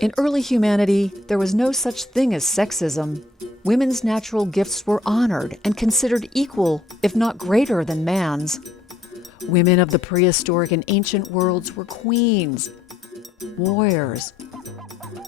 In early humanity, there was no such thing as sexism. Women's natural gifts were honored and considered equal, if not greater than man's. Women of the prehistoric and ancient worlds were queens, warriors,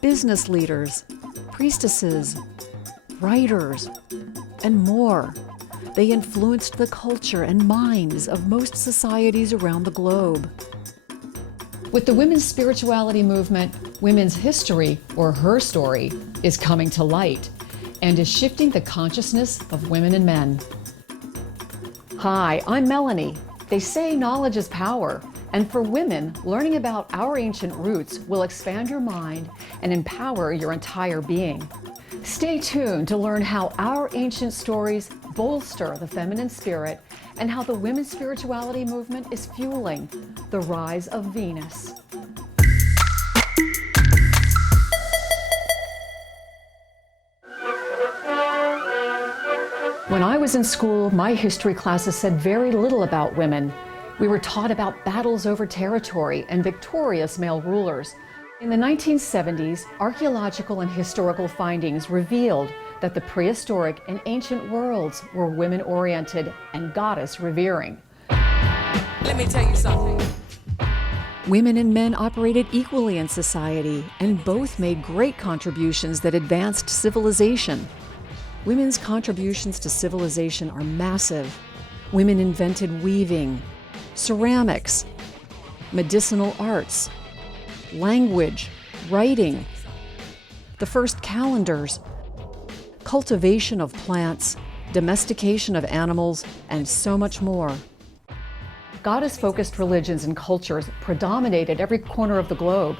business leaders, priestesses, writers, and more. They influenced the culture and minds of most societies around the globe. With the women's spirituality movement, women's history, or her story, is coming to light and is shifting the consciousness of women and men. Hi, I'm Meloney. They say knowledge is power, and for women, learning about our ancient roots will expand your mind and empower your entire being. Stay tuned to learn how our ancient stories bolster the feminine spirit and how the women's spirituality movement is fueling the rise of Venus. When I was in school, my history classes said very little about women. We were taught about battles over territory and victorious male rulers. In the 1970s, archaeological and historical findings revealed that the prehistoric and ancient worlds were women-oriented and goddess-revering. Let me tell you something. Women and men operated equally in society, and both made great contributions that advanced civilization. Women's contributions to civilization are massive. Women invented weaving, ceramics, medicinal arts, language, writing, the first calendars, cultivation of plants, domestication of animals, and so much more. Goddess-focused religions and cultures predominated every corner of the globe.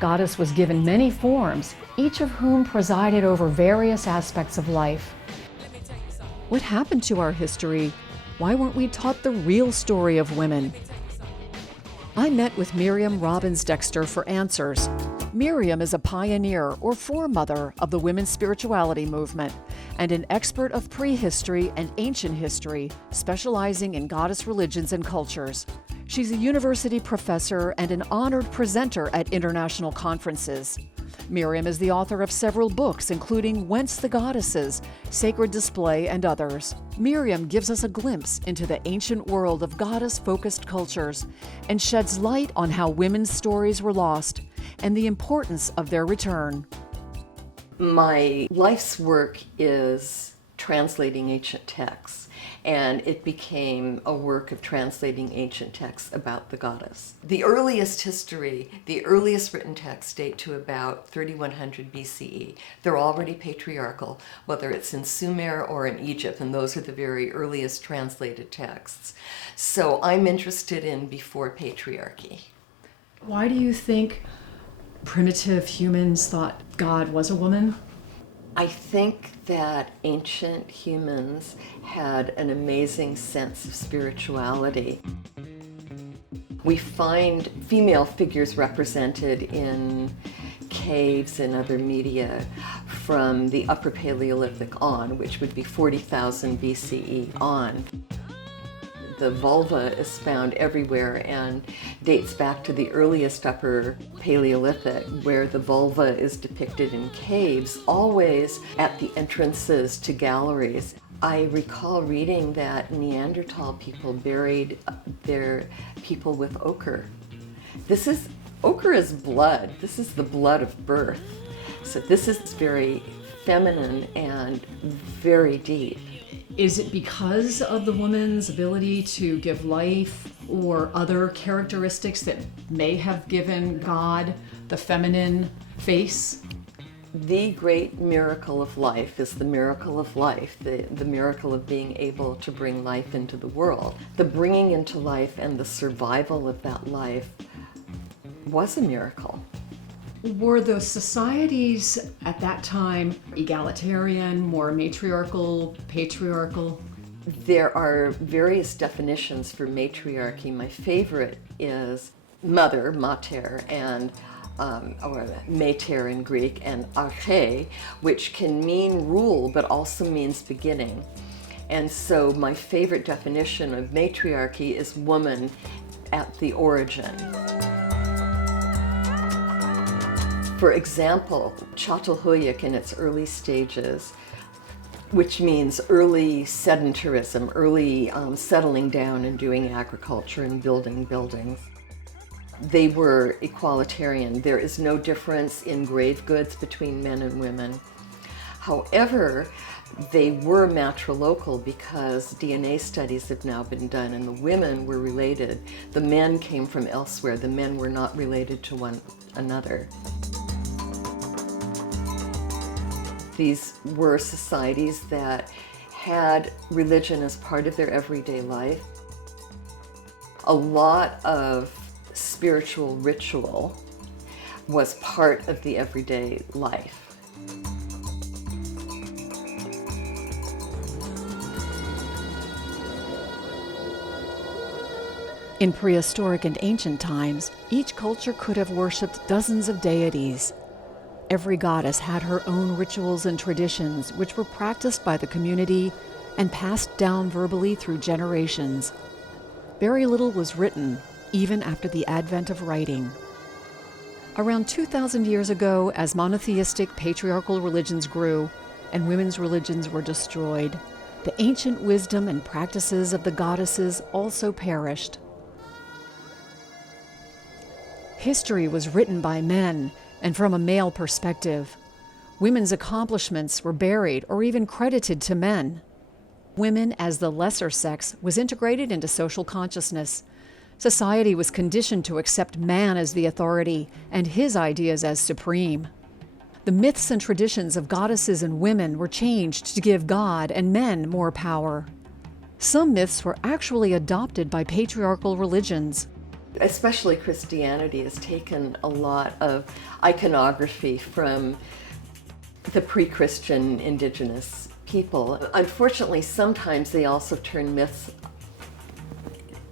Goddess was given many forms, each of whom presided over various aspects of life. What happened to our history? Why weren't we taught the real story of women? I met with Miriam Robbins Dexter for answers. Miriam is a pioneer or foremother of the women's spirituality movement and an expert of prehistory and ancient history, specializing in goddess religions and cultures. She's a university professor and an honored presenter at international conferences. Miriam is the author of several books, including Whence the Goddesses, Sacred Display, and others. Miriam gives us a glimpse into the ancient world of goddess-focused cultures and sheds light on how women's stories were lost and the importance of their return. My life's work is translating ancient texts, and it became a work of translating ancient texts about the goddess. The earliest history, the earliest written texts date to about 3100 BCE. They're already patriarchal, whether it's in Sumer or in Egypt, and those are the very earliest translated texts. So I'm interested in before patriarchy. Why do you think primitive humans thought God was a woman? I think that ancient humans had an amazing sense of spirituality. We find female figures represented in caves and other media from the Upper Paleolithic on, which would be 40,000 BCE on. The vulva is found everywhere and dates back to the earliest Upper Paleolithic, where the vulva is depicted in caves, always at the entrances to galleries. I recall reading that Neanderthal people buried their people with ochre. Ochre is blood. This is the blood of birth. So this is very feminine and very deep. Is it because of the woman's ability to give life or other characteristics that may have given God the feminine face? The great miracle of life is the miracle of life, the miracle of being able to bring life into the world. The bringing into life and the survival of that life was a miracle. Were the societies at that time egalitarian, more matriarchal, patriarchal? There are various definitions for matriarchy. My favorite is mother, mater, and or mater in Greek, and arche, which can mean rule but also means beginning. And so my favorite definition of matriarchy is woman at the origin. For example, Çatalhöyük in its early stages, which means early sedentarism, early settling down and doing agriculture and building buildings. They were equalitarian. There is no difference in grave goods between men and women. However, they were matrilocal because DNA studies have now been done and the women were related. The men came from elsewhere. The men were not related to one another. These were societies that had religion as part of their everyday life. A lot of spiritual ritual was part of the everyday life. In prehistoric and ancient times, each culture could have worshipped dozens of deities. Every goddess had her own rituals and traditions, which were practiced by the community and passed down verbally through generations. Very little was written, even after the advent of writing. Around 2,000 years ago, as monotheistic patriarchal religions grew and women's religions were destroyed, the ancient wisdom and practices of the goddesses also perished. History was written by men and from a male perspective. Women's accomplishments were buried or even credited to men. Women, as the lesser sex, was integrated into social consciousness. Society was conditioned to accept man as the authority and his ideas as supreme. The myths and traditions of goddesses and women were changed to give God and men more power. Some myths were actually adopted by patriarchal religions. Especially Christianity has taken a lot of iconography from the pre-Christian indigenous people. Unfortunately, sometimes they also turn myths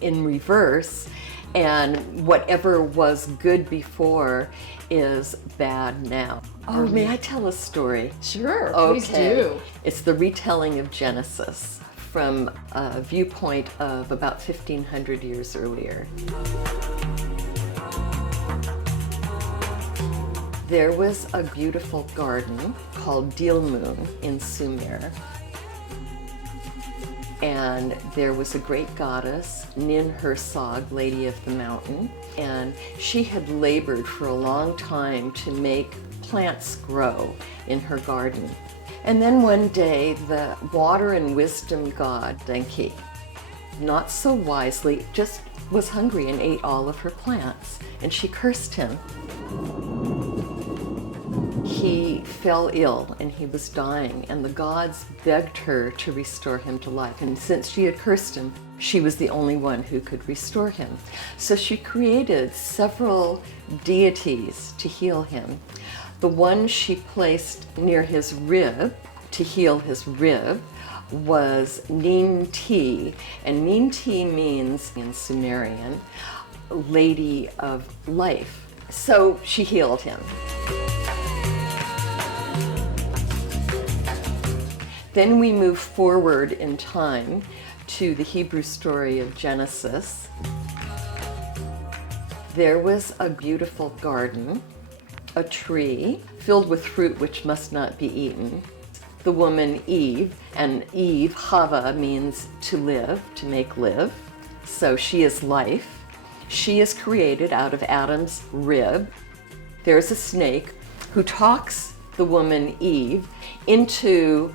in reverse, and whatever was good before is bad now. Oh, may I tell a story? Sure, Okay. please do. It's the retelling of Genesis from a viewpoint of about 1,500 years earlier. There was a beautiful garden called Dilmun in Sumer. And there was a great goddess, Nin-Hersag, Lady of the Mountain, and she had labored for a long time to make plants grow in her garden. And then one day, the water and wisdom god, Denki, not so wisely, just was hungry and ate all of her plants, and she cursed him. He fell ill and he was dying, and the gods begged her to restore him to life. And since she had cursed him, she was the only one who could restore him. So she created several deities to heal him. The one she placed near his rib to heal his rib was Ninti, and Ninti means, in Sumerian, Lady of Life. So she healed him. Then we move forward in time to the Hebrew story of Genesis. There was a beautiful garden, a tree filled with fruit which must not be eaten. The woman Eve, and Eve, Chava, means to live, to make live. So she is life. She is created out of Adam's rib. There's a snake who talks the woman Eve into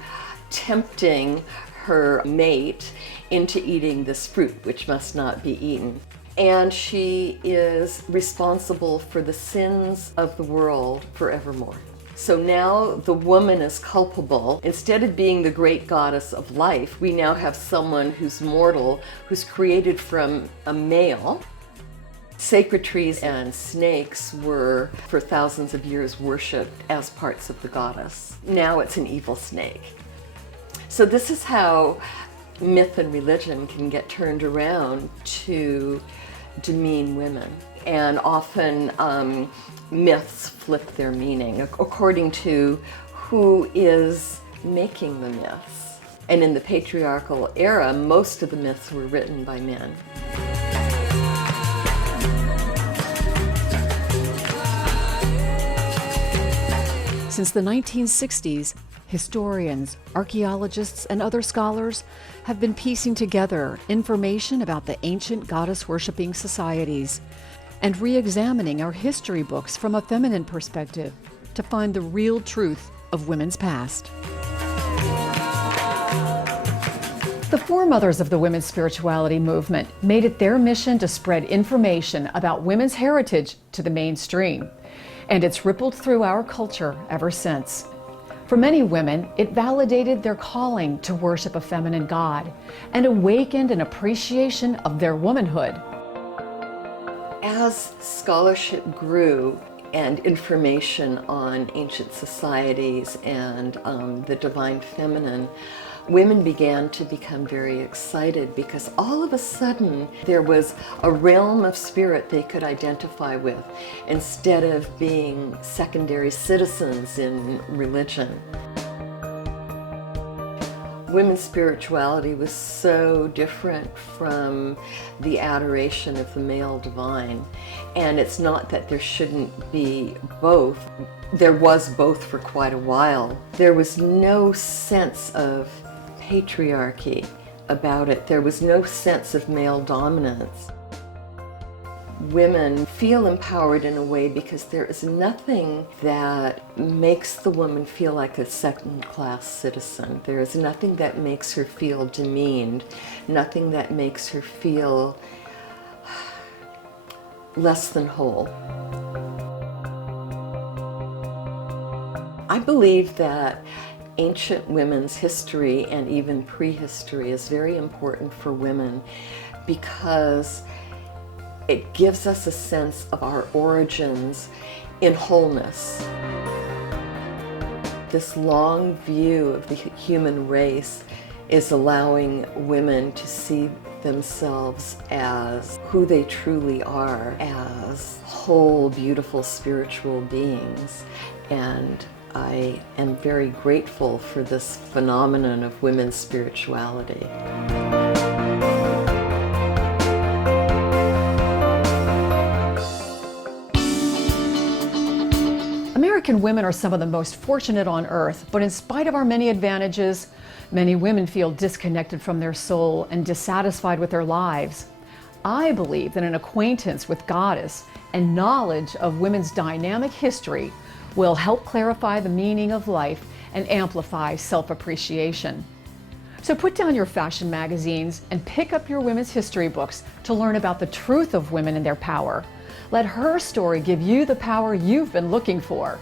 tempting her mate into eating this fruit, which must not be eaten. And she is responsible for the sins of the world forevermore. So now the woman is culpable. Instead of being the great goddess of life, we now have someone who's mortal, who's created from a male. Sacred trees and snakes were, for thousands of years, worshipped as parts of the goddess. Now it's an evil snake. So this is how myth and religion can get turned around to demean women. And often myths flip their meaning according to who is making the myths. And in the patriarchal era, most of the myths were written by men. Since the 1960s, historians, archaeologists, and other scholars have been piecing together information about the ancient goddess-worshipping societies and re-examining our history books from a feminine perspective to find the real truth of women's past. The foremothers of the women's spirituality movement made it their mission to spread information about women's heritage to the mainstream, and it's rippled through our culture ever since. For many women, it validated their calling to worship a feminine god and awakened an appreciation of their womanhood. As scholarship grew and information on ancient societies and the divine feminine, women began to become very excited because all of a sudden there was a realm of spirit they could identify with instead of being secondary citizens in religion. Women's spirituality was so different from the adoration of the male divine. And it's not that there shouldn't be both. There was both for quite a while. There was no sense of patriarchy about it. There was no sense of male dominance. Women feel empowered in a way because there is nothing that makes the woman feel like a second-class citizen. There is nothing that makes her feel demeaned, nothing that makes her feel less than whole. I believe that ancient women's history and even prehistory is very important for women because it gives us a sense of our origins in wholeness. This long view of the human race is allowing women to see themselves as who they truly are, as whole, beautiful spiritual beings. And I am very grateful for this phenomenon of women's spirituality. American women are some of the most fortunate on earth, but in spite of our many advantages, many women feel disconnected from their soul and dissatisfied with their lives. I believe that an acquaintance with Goddess and knowledge of women's dynamic history will help clarify the meaning of life and amplify self-appreciation. So put down your fashion magazines and pick up your women's history books to learn about the truth of women and their power. Let her story give you the power you've been looking for.